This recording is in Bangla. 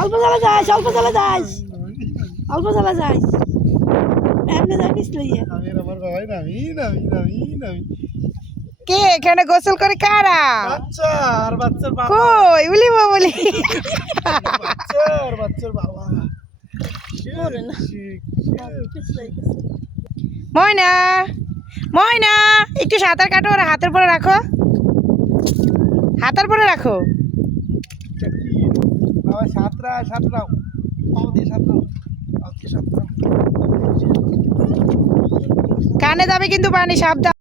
অল্প জ্বালা যাস, অল্প জ্বালা যাস, অল্প জ্বালা যাস। এমনি জানিস লইয়া কে এখানে গোসল করে কারা? বাচ্চা আর বাচ্চার বাবা। কই উলি বলি বাচ্চার বাবা। ময়না, ময়না একটু সাঁতার কাটো, আর হাতের পরে রাখো, হাতের পরে রাখো। সাতরা সাতরাও পাও দিয়ে সাতরাও, পাও দিয়ে সাতরাও। কানে যাবে কিন্তু পানি, সাবধান।